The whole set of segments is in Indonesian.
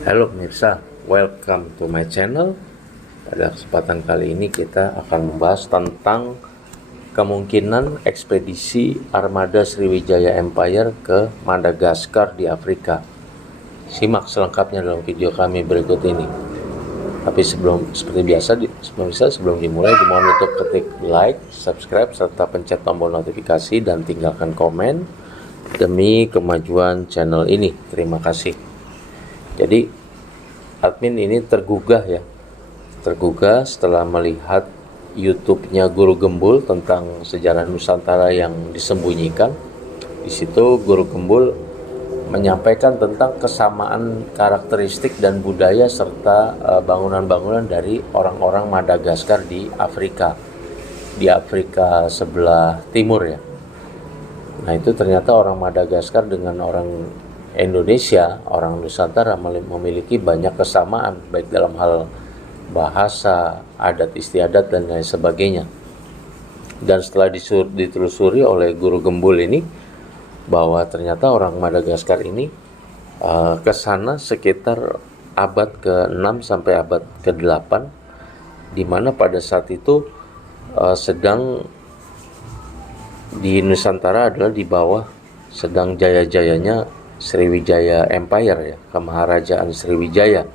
Halo pemirsa, welcome to my channel. Pada kesempatan kali ini kita akan membahas tentang kemungkinan ekspedisi armada Sriwijaya Empire ke Madagaskar di Afrika. Simak selengkapnya dalam video kami berikut ini. Tapi seperti biasa, sebelum dimulai dimohon untuk ketik like, subscribe, serta pencet tombol notifikasi dan tinggalkan komen demi kemajuan channel ini. Terima kasih. Jadi admin ini tergugah setelah melihat YouTube-nya Guru Gembul tentang sejarah Nusantara yang disembunyikan. Di situ Guru Gembul menyampaikan tentang kesamaan karakteristik dan budaya serta bangunan-bangunan dari orang-orang Madagaskar di Afrika sebelah timur ya. Nah itu ternyata orang Madagaskar dengan orang Indonesia, orang Nusantara memiliki banyak kesamaan baik dalam hal bahasa, adat istiadat dan lain sebagainya. Dan setelah ditelusuri oleh Guru Gembul ini bahwa ternyata orang Madagaskar ini ke sana sekitar abad ke-6 sampai abad ke-8, di mana pada saat itu sedang di Nusantara adalah di bawah sedang jaya-jayanya Sriwijaya Empire ya, Kemaharajaan Sriwijaya.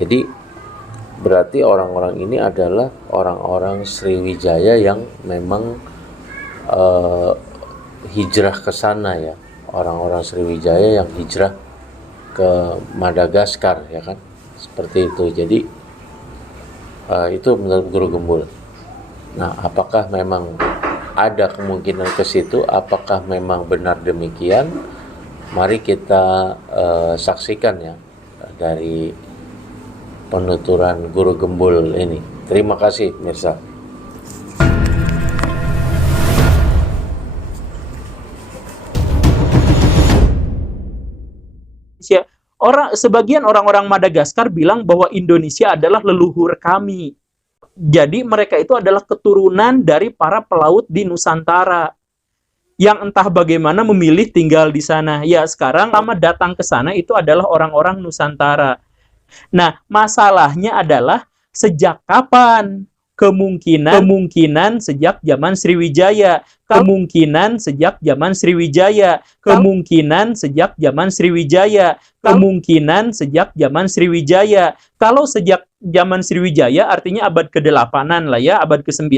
Jadi berarti orang-orang ini adalah orang-orang Sriwijaya yang memang hijrah ke sana ya, orang-orang Sriwijaya yang hijrah ke Madagaskar ya kan, seperti itu. Jadi itu menurut Guru Gembul. Nah, apakah memang ada kemungkinan ke situ? Apakah memang benar demikian? Mari kita saksikan ya dari penuturan Guru Gembul ini. Terima kasih pemirsa. Sebagian orang-orang Madagaskar bilang bahwa Indonesia adalah leluhur kami. Jadi mereka itu adalah keturunan dari para pelaut di Nusantara yang entah bagaimana memilih tinggal di sana. Ya sekarang pertama datang ke sana itu adalah orang-orang Nusantara. Nah masalahnya adalah sejak kapan? Kemungkinan sejak zaman Sriwijaya. Kemungkinan sejak zaman Sriwijaya. Kemungkinan sejak zaman Sriwijaya. Kemungkinan sejak zaman Sriwijaya. Kalau sejak zaman Sriwijaya artinya abad ke-8-an lah ya, abad ke-9.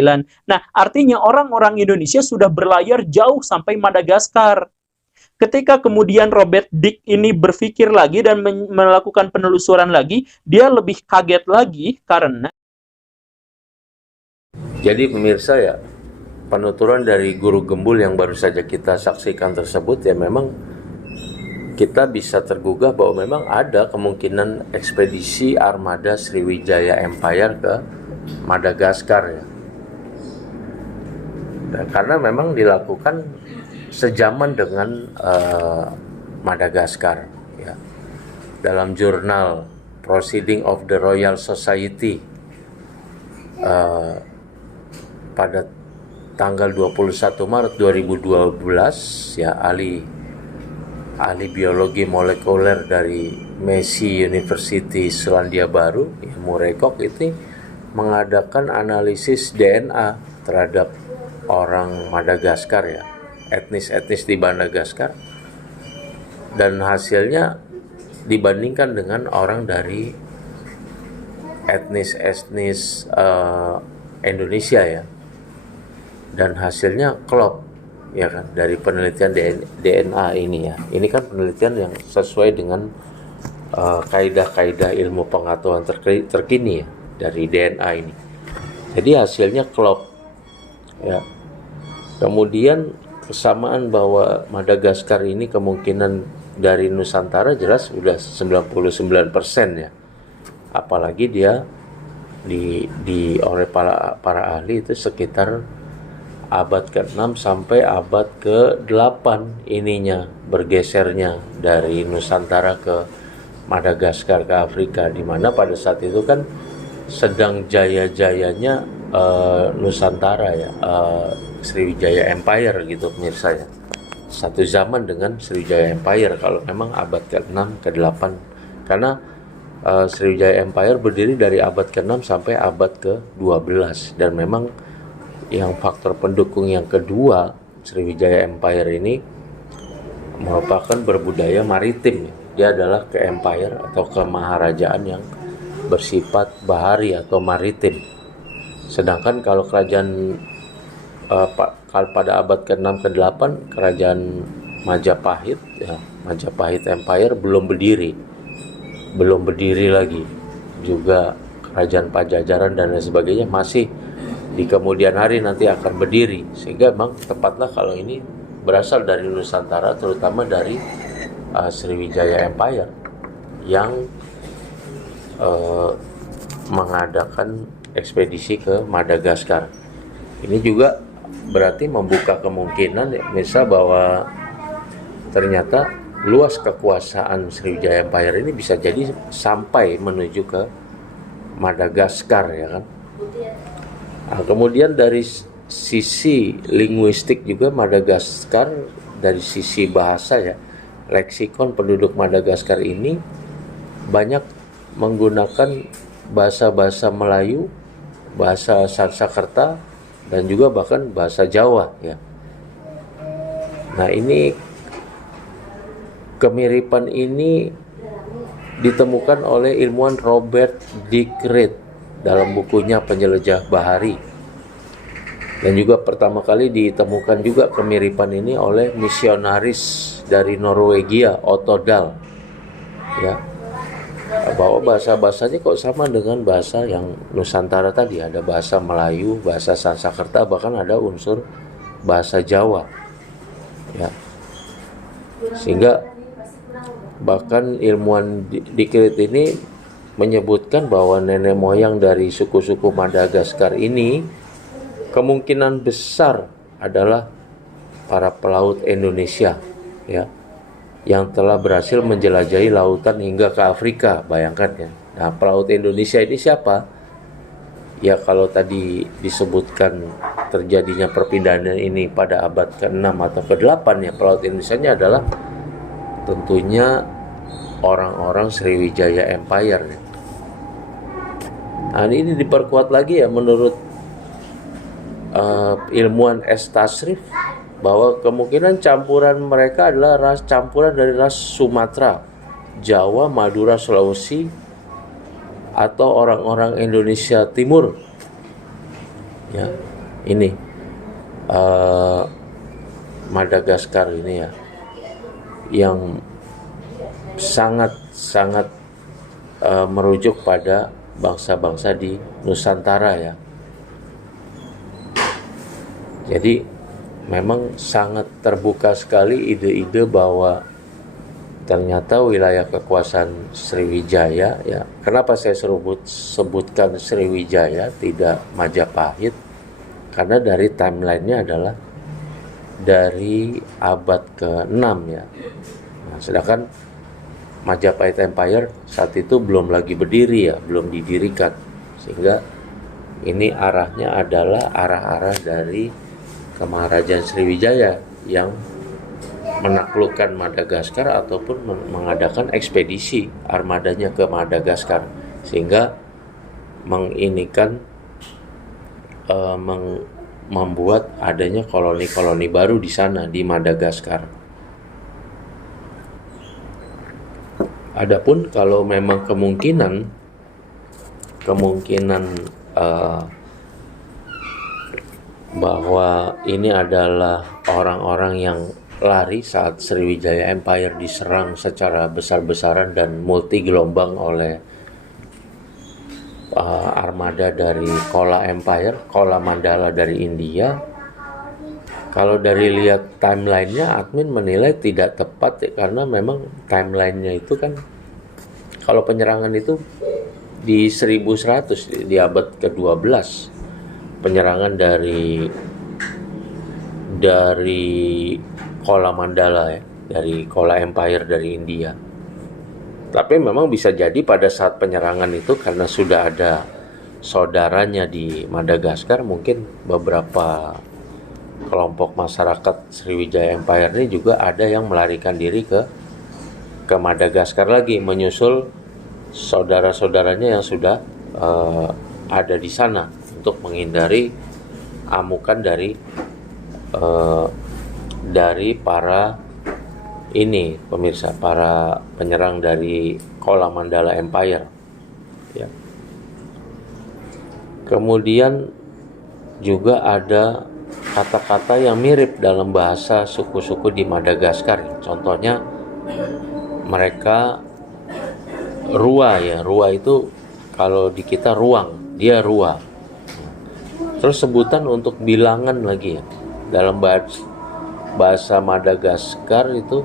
Nah, artinya orang-orang Indonesia sudah berlayar jauh sampai Madagaskar. Ketika kemudian Robert Dick ini berpikir lagi dan melakukan penelusuran lagi, dia lebih kaget lagi karena Jadi pemirsa ya, penuturan dari Guru Gembul yang baru saja kita saksikan tersebut ya, memang kita bisa tergugah bahwa memang ada kemungkinan ekspedisi armada Sriwijaya Empire ke Madagaskar ya. Dan karena memang dilakukan sejaman dengan Madagaskar ya. Dalam jurnal Proceeding of the Royal Society pada tanggal 21 Maret 2012 ya, ahli biologi molekuler dari Massey University Selandia Baru ya, Murekok itu mengadakan analisis DNA terhadap orang Madagaskar ya, etnis di Madagaskar, dan hasilnya dibandingkan dengan orang dari etnis Indonesia ya, dan hasilnya klop ya kan, dari penelitian DNA ini ya. Ini kan penelitian yang sesuai dengan kaidah-kaidah ilmu pengetahuan terkini ya dari DNA ini. Jadi hasilnya klop ya. Kemudian kesamaan bahwa Madagaskar ini kemungkinan dari Nusantara jelas sudah 99% ya. Apalagi dia oleh para ahli itu sekitar abad ke-6 sampai abad ke-8 ininya bergesernya dari Nusantara ke Madagaskar, ke Afrika, di mana pada saat itu kan sedang jaya-jayanya Nusantara ya, Sriwijaya Empire gitu pemirsa ya. Satu zaman dengan Sriwijaya Empire kalau memang abad ke-6, ke-8, Karena Sriwijaya Empire berdiri dari abad ke-6 sampai abad ke-12, dan memang yang faktor pendukung yang kedua Sriwijaya Empire ini merupakan berbudaya maritim. Dia adalah ke-empire atau kemaharajaan yang bersifat bahari atau maritim. Sedangkan kalau kerajaan pada abad ke-6 ke-8 kerajaan Majapahit ya, Majapahit Empire belum berdiri lagi. Juga kerajaan Pajajaran dan lain sebagainya masih di kemudian hari nanti akan berdiri. Sehingga memang tepatlah kalau ini berasal dari Nusantara, terutama dari Sriwijaya Empire yang mengadakan ekspedisi ke Madagaskar. Ini juga berarti membuka kemungkinan misal bahwa ternyata luas kekuasaan Sriwijaya Empire ini bisa jadi sampai menuju ke Madagaskar, ya kan. Nah, kemudian dari sisi linguistik juga Madagaskar, dari sisi bahasa ya, leksikon penduduk Madagaskar ini banyak menggunakan bahasa-bahasa Melayu, bahasa Sanskerta, dan juga bahkan bahasa Jawa ya. Nah, ini kemiripan ini ditemukan oleh ilmuwan Robert Dick Reid dalam bukunya Penjelajah Bahari. Dan juga pertama kali ditemukan juga kemiripan ini oleh misionaris dari Norwegia, Otto Dahl. Ya. Bahwa bahasa-bahasanya kok sama dengan bahasa yang Nusantara tadi, ada bahasa Melayu, bahasa Sanskerta, bahkan ada unsur bahasa Jawa. Ya. Sehingga bahkan ilmuwan Dick Reid ini menyebutkan bahwa nenek moyang dari suku-suku Madagaskar ini kemungkinan besar adalah para pelaut Indonesia ya, yang telah berhasil menjelajahi lautan hingga ke Afrika. Bayangkan ya. Nah, pelaut Indonesia ini siapa? Ya, kalau tadi disebutkan terjadinya perpindahan ini pada abad ke-6 atau ke-8 ya, pelaut Indonesia ini adalah tentunya orang-orang Sriwijaya Empire. Nah, ini diperkuat lagi ya menurut ilmuwan S. Tasrif, bahwa kemungkinan campuran mereka adalah campuran dari ras Sumatera, Jawa, Madura, Sulawesi, atau orang-orang Indonesia Timur. Ya, ini Madagaskar ini ya, yang sangat merujuk pada bangsa-bangsa di Nusantara ya. Jadi memang sangat terbuka sekali ide-ide bahwa ternyata wilayah kekuasaan Sriwijaya ya. Kenapa saya sebutkan Sriwijaya tidak Majapahit? Karena dari timelinenya adalah dari abad ke-6 ya. Nah, sedangkan Majapahit Empire saat itu belum lagi berdiri ya, belum didirikan. Sehingga ini arahnya adalah arah-arah dari Kemaharajaan Sriwijaya yang menaklukkan Madagaskar ataupun mengadakan ekspedisi armadanya ke Madagaskar, sehingga membuat adanya koloni-koloni baru di sana di Madagaskar. Adapun kalau memang kemungkinan bahwa ini adalah orang-orang yang lari saat Sriwijaya Empire diserang secara besar-besaran dan multi gelombang oleh armada dari Chola Empire, Chola Mandala dari India. Kalau dari lihat timelinenya, admin menilai tidak tepat ya, karena memang timelinenya itu kan kalau penyerangan itu di 1100 di abad ke-12. Penyerangan dari Chola Mandala ya, dari Chola Empire dari India. Tapi memang bisa jadi pada saat penyerangan itu karena sudah ada saudaranya di Madagaskar, mungkin beberapa kelompok masyarakat Sriwijaya Empire ini juga ada yang melarikan diri ke Madagaskar lagi, menyusul saudara-saudaranya yang sudah ada di sana untuk menghindari amukan dari para ini pemirsa, para penyerang dari Cholamandala Empire ya. Kemudian juga ada kata-kata yang mirip dalam bahasa suku-suku di Madagaskar. Contohnya mereka rua ya, rua itu kalau di kita ruang, dia rua. Terus sebutan untuk bilangan lagi ya, dalam bahasa Madagaskar itu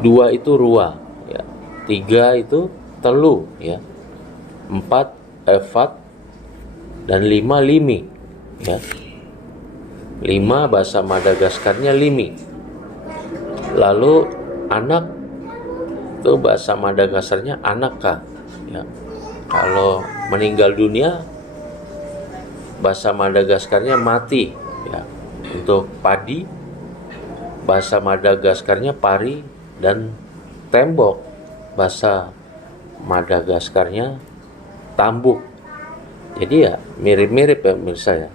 2 itu rua ya, 3 itu telu ya, 4 efat, dan 5 limi ya. 5 bahasa Madagaskarnya limi. Lalu anak itu bahasa Madagaskarnya anaka ya. Kalau meninggal dunia bahasa Madagaskarnya mati ya. Untuk padi bahasa Madagaskarnya pari, dan tembok bahasa Madagaskarnya tambuk. Jadi ya mirip-mirip ya pemirsa ya.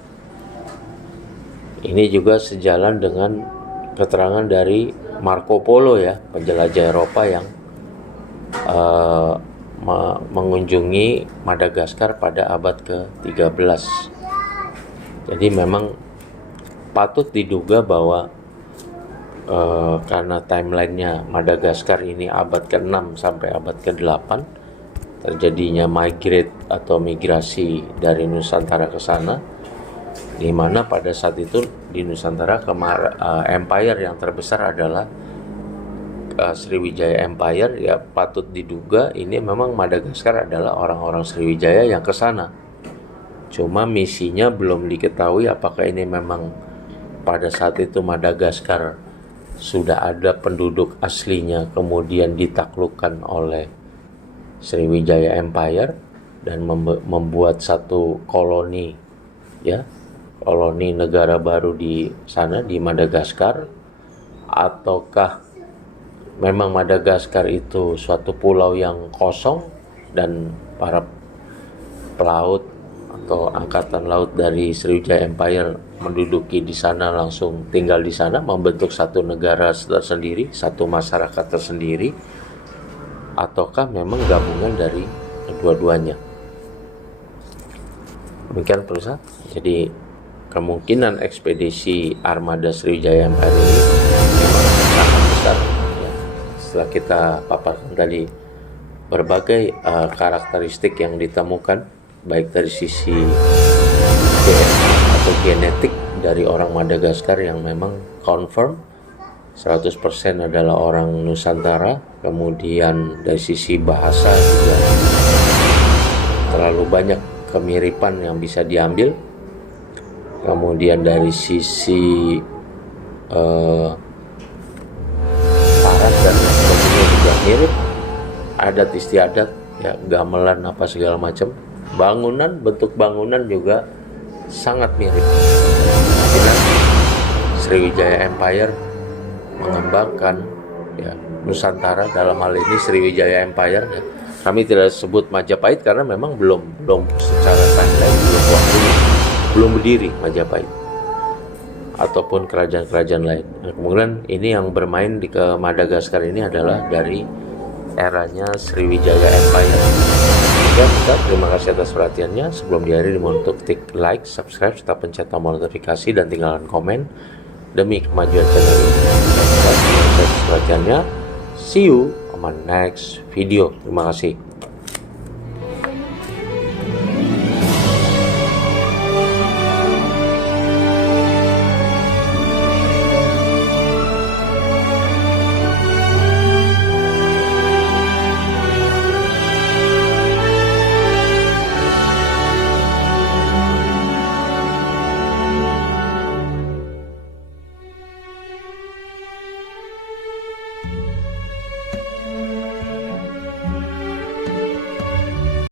Ini juga sejalan dengan keterangan dari Marco Polo ya, penjelajah Eropa yang mengunjungi Madagaskar pada abad ke-13. Jadi memang patut diduga bahwa karena timelinenya Madagaskar ini abad ke-6 sampai abad ke-8 terjadinya migrasi dari Nusantara ke sana, di mana pada saat itu di Nusantara empire yang terbesar adalah Sriwijaya Empire ya. Patut diduga ini memang Madagaskar adalah orang-orang Sriwijaya yang ke sana. Cuma misinya belum diketahui apakah ini memang pada saat itu Madagaskar sudah ada penduduk aslinya kemudian ditaklukkan oleh Sriwijaya Empire dan membuat satu koloni ya, koloni negara baru di sana di Madagaskar, ataukah memang Madagaskar itu suatu pulau yang kosong dan para pelaut atau angkatan laut dari Sriwijaya Empire menduduki di sana, langsung tinggal di sana, membentuk satu negara tersendiri, satu masyarakat tersendiri, ataukah memang gabungan dari kedua-duanya. Demikian pemirsa. Jadi kemungkinan ekspedisi armada Sriwijaya Empire ini memang sangat besar ya. Setelah kita paparkan tadi berbagai karakteristik yang ditemukan baik dari sisi DNA atau genetik dari orang Madagaskar yang memang confirm 100% adalah orang Nusantara, kemudian dari sisi bahasa juga terlalu banyak kemiripan yang bisa diambil, kemudian dari sisi paras dan sebagainya juga mirip, adat istiadat ya, gamelan apa segala macam, bentuk bangunan juga sangat mirip. Kemungkinan Sriwijaya Empire mengembangkan ya Nusantara, dalam hal ini Sriwijaya Empire ya. Kami tidak sebut Majapahit karena memang belum secara timeline belum berdiri Majapahit ataupun kerajaan-kerajaan lain. Nah, kemudian ini yang bermain di ke Madagaskar ini adalah dari eranya Sriwijaya Empire. Ya, terima kasih atas perhatiannya. Sebelum diakhiri mohon untuk klik like, subscribe, serta pencet tombol notifikasi dan tinggalkan komen demi kemajuan channel ini. Terima kasih atas perhatiannya. See you on my next video. Terima kasih.